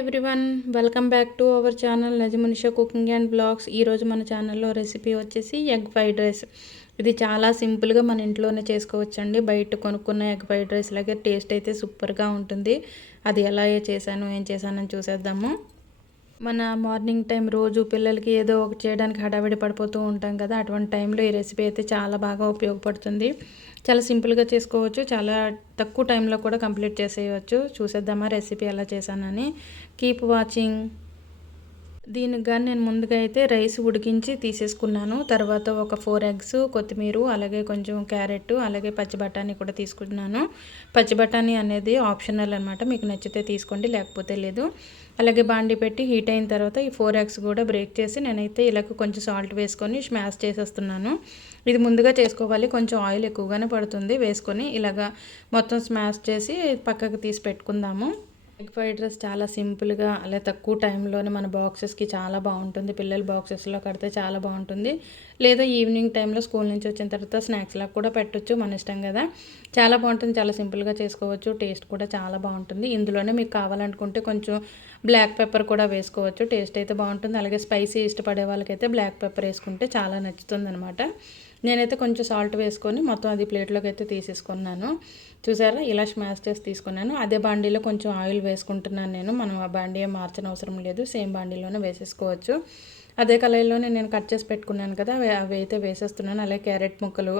Everyone, welcome back to our channel Najamunisha cooking and blogs. ఈరోజు మన ఛానల్లో రెసిపీ వచ్చేసి ఎగ్ ఫ్రైడ్ రైస్. ఇది చాలా సింపుల్గా మన ఇంట్లోనే చేసుకోవచ్చండి. బయట కొనుక్కున్న ఎగ్ ఫ్రైడ్ రైస్ లాగే టేస్ట్ అయితే సూపర్గా ఉంటుంది. అది ఎలా చేశాను ఏం చేశానని చూసేద్దాము. మన మార్నింగ్ టైం రోజు పిల్లలకి ఏదో ఒకటి చేయడానికి హడావిడి పడిపోతూ ఉంటాం కదా, అటువంటి టైంలో ఈ రెసిపీ అయితే చాలా బాగా ఉపయోగపడుతుంది. చాలా సింపుల్గా చేసుకోవచ్చు, చాలా తక్కువ టైంలో కూడా కంప్లీట్ చేసేయవచ్చు. చూసేద్దామా రెసిపీ ఎలా చేశానని. Keep watching. దీనికి కానీ నేను ముందుగా అయితే రైస్ ఉడికించి తీసేసుకున్నాను. తర్వాత ఒక 4 ఎగ్స్, కొత్తిమీర, అలాగే కొంచెం క్యారెట్, అలాగే పచ్చి బఠానీ కూడా తీసుకున్నాను. పచ్చి బఠానీ అనేది ఆప్షనల్ అనమాట, మీకు నచ్చితే తీసుకోండి లేకపోతే లేదు. అలాగే బాండి పెట్టి హీట్ అయిన తర్వాత ఈ 4 ఎగ్స్ కూడా బ్రేక్ చేసి నేనైతే ఇలాగ కొంచెం సాల్ట్ వేసుకొని స్మాష్ చేసేస్తున్నాను. ఇది ముందుగా చేసుకోవాలి, కొంచెం ఆయిల్ ఎక్కువగానే పడుతుంది. వేసుకొని ఇలాగా మొత్తం స్మాష్ చేసి పక్కకు తీసి పెట్టుకుందాము. ఎగ్ ఫ్రైడ్ రైస్ చాలా సింపుల్గా అలా తక్కువ టైంలోనే మన బాక్సెస్కి చాలా బాగుంటుంది. పిల్లల బాక్సెస్లో కడితే చాలా బాగుంటుంది. లేదా ఈవినింగ్ టైంలో స్కూల్ నుంచి వచ్చిన తర్వాత స్నాక్స్లా కూడా పెట్టొచ్చు, మన ఇష్టం కదా. చాలా బాగుంటుంది, చాలా సింపుల్గా చేసుకోవచ్చు. టేస్ట్ కూడా చాలా బాగుంటుంది. ఇందులోనే మీకు కావాలనుకుంటే కొంచెం బ్లాక్ పెప్పర్ కూడా వేసుకోవచ్చు, టేస్ట్ అయితే బాగుంటుంది. అలాగే స్పైసీ ఇష్టపడే వాళ్ళకైతే బ్లాక్ పెప్పర్ వేసుకుంటే చాలా నచ్చుతుంది అనమాట. నేనైతే కొంచెం సాల్ట్ వేసుకొని మొత్తం అది ప్లేట్లోకి అయితే తీసేసుకున్నాను. చూసారా, ఇలా స్మాష్ చేసి తీసుకున్నాను. అదే బాండీలో కొంచెం ఆయిల్ వేసుకుంటున్నాను నేను. మనం ఆ బాండీ ఏం మార్చనవసరం లేదు, సేమ్ బాండీలోనే వేసేసుకోవచ్చు. అదే కళాయిలోనే నేను కట్ చేసి పెట్టుకున్నాను కదా, అవి అయితే వేసేస్తున్నాను. అలాగే క్యారెట్ ముక్కలు,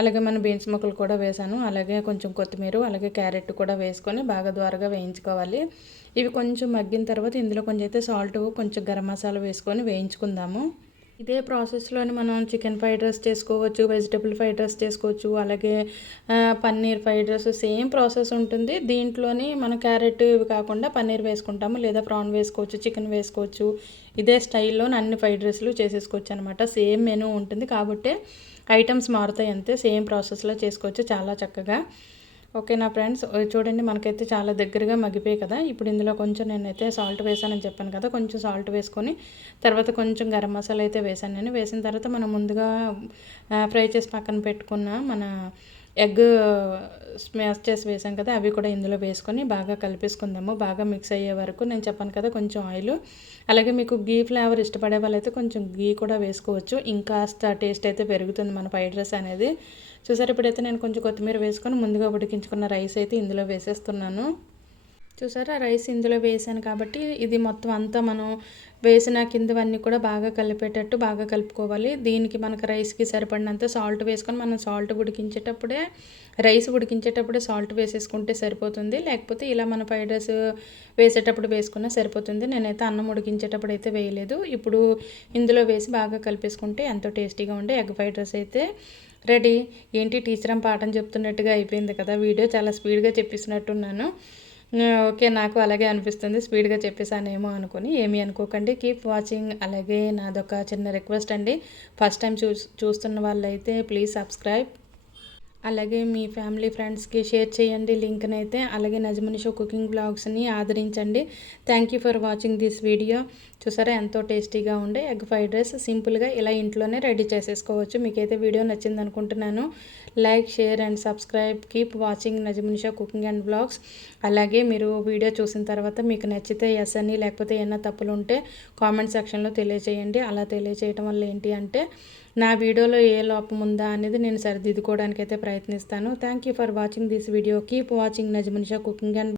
అలాగే మన బీన్స్ ముక్కలు కూడా వేసాను. అలాగే కొంచెం కొత్తిమీర, అలాగే క్యారెట్ కూడా వేసుకొని బాగా ద్వారగా వేయించుకోవాలి. ఇవి కొంచెం మగ్గిన తర్వాత ఇందులో కొంచెం అయితే సాల్ట్, కొంచెం గరం మసాలా వేసుకొని వేయించుకుందాము. ఇదే ప్రాసెస్లోని మనం చికెన్ ఫ్రైడ్ రైస్ చేసుకోవచ్చు, వెజిటబుల్ ఫ్రైడ్ రైస్ చేసుకోవచ్చు, అలాగే paneer fried rice same process ఉంటుంది. దీంట్లోని మనం క్యారెట్ ఇవి కాకుండా పన్నీర్ వేసుకుంటాము, లేదా ప్రాన్ వేసుకోవచ్చు, చికెన్ వేసుకోవచ్చు. ఇదే స్టైల్లో అన్ని ఫ్రైడ్ రైస్లు చేసేసుకోవచ్చు అనమాట. సేమ్ మెనూ ఉంటుంది కాబట్టి ఐటమ్స్ మారుతాయి అంతే. సేమ్ ప్రాసెస్లో చేసుకోవచ్చు చాలా చక్కగా. ఓకేనా ఫ్రెండ్స్, చూడండి మనకైతే చాలా దగ్గరగా మగ్గిపోయాయి కదా. ఇప్పుడు ఇందులో కొంచెం నేనైతే సాల్ట్ వేసానని చెప్పాను కదా, కొంచెం సాల్ట్ వేసుకొని తర్వాత కొంచెం గరం మసాలా అయితే వేసాను నేను. వేసిన తర్వాత మనం ముందుగా ఫ్రై చేసి పక్కన పెట్టుకున్న మన ఎగ్ స్మాష్ చేసి వేసాం కదా, అవి కూడా ఇందులో వేసుకొని బాగా కలిపేసుకుందాము. బాగా మిక్స్ అయ్యే వరకు. నేను చెప్పాను కదా కొంచెం ఆయిల్, అలాగే మీకు గీ ఫ్లేవర్ ఇష్టపడే వాళ్ళైతే కొంచెం గీ కూడా వేసుకోవచ్చు, ఇంకాస్త టేస్ట్ అయితే పెరుగుతుంది మన ఫ్రైడ్ రైస్ అనేది. చూసారు, ఇప్పుడైతే నేను కొంచెం కొత్తిమీర వేసుకొని ముందుగా ఉడికించుకున్న రైస్ అయితే ఇందులో వేసేస్తున్నాను. చూసారా, రైస్ ఇందులో వేసాను కాబట్టి ఇది మొత్తం అంతా మనం వేసిన కిందవన్నీ కూడా బాగా కలిపేటట్టు బాగా కలుపుకోవాలి. దీనికి మనకు రైస్కి సరిపడినంత సాల్ట్ వేసుకొని మనం సాల్ట్ ఉడికించేటప్పుడే, రైస్ ఉడికించేటప్పుడే సాల్ట్ వేసేసుకుంటే సరిపోతుంది. లేకపోతే ఇలా మన ఫ్రైడ్ రైస్ వేసేటప్పుడు వేసుకున్నా సరిపోతుంది. నేనైతే అన్నం ఉడికించేటప్పుడు అయితే వేయలేదు. ఇప్పుడు ఇందులో వేసి బాగా కలిపేసుకుంటే ఎంతో టేస్టీగా ఉండే ఎగ్ ఫ్రైడ్ రైస్ అయితే రెడీ. ఏంటి టీచర్ పాఠం చెప్తున్నట్టుగా అయిపోయింది కదా, వీడియో చాలా స్పీడ్గా చెప్పిస్తున్నట్టున్నాను. ఓకే, నాకు అలాగే అనిపిస్తుంది, స్పీడ్గా చెప్పేసానేమో అనుకుని. ఏమీ అనుకోకండి, కీప్ వాచింగ్. అలాగే నాదొక చిన్న రిక్వెస్ట్ అండి, ఫస్ట్ టైం చూస్తున్న వాళ్ళైతే ప్లీజ్ సబ్స్క్రైబ్. అలాగే మీ ఫ్యామిలీ ఫ్రెండ్స్కి షేర్ చేయండి లింక్ని అయితే. అలాగే నజమునిషా కుకింగ్ బ్లాగ్స్ని ఆదరించండి. Thank you for watching this video. చూసారా, ఎంతో టేస్టీగా ఉండే ఎగ్ ఫ్రైడ్ రైస్ సింపుల్గా ఇలా ఇంట్లోనే రెడీ చేసేసుకోవచ్చు. మీకైతే వీడియో నచ్చింది అనుకుంటున్నాను. Like, share and subscribe. Keep watching Najamunisha cooking and blogs. అలాగే మీరు వీడియో చూసిన తర్వాత మీకు నచ్చితే ఎస్ అని, లేకపోతే ఏమైనా తప్పులు ఉంటే కామెంట్ సెక్షన్లో తెలియజేయండి. అలా తెలియజేయడం వల్ల ఏంటి అంటే నా వీడియోలో ఏ లోపం ఉందా అనేది నేను సరిదిద్దుకోవడానికైతే ప్రయత్నిస్తాను. Thank you for watching this video. Keep watching Najamunisha cooking and